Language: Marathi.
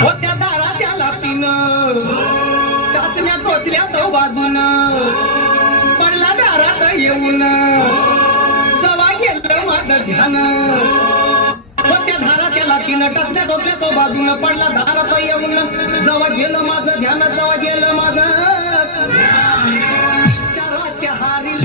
होत्या दारा त्याला पिन टाचण्या टोचल्या तो बाजून पडला दारात येऊन जवा गेलं माझं ध्यान होत्या धारा त्याला पिन टाचण्या टोचल्या तो बाजून पडला दारात येऊन जवा गेलं माझं ध्यान जवा गेलं माझं चार वाट्या हारी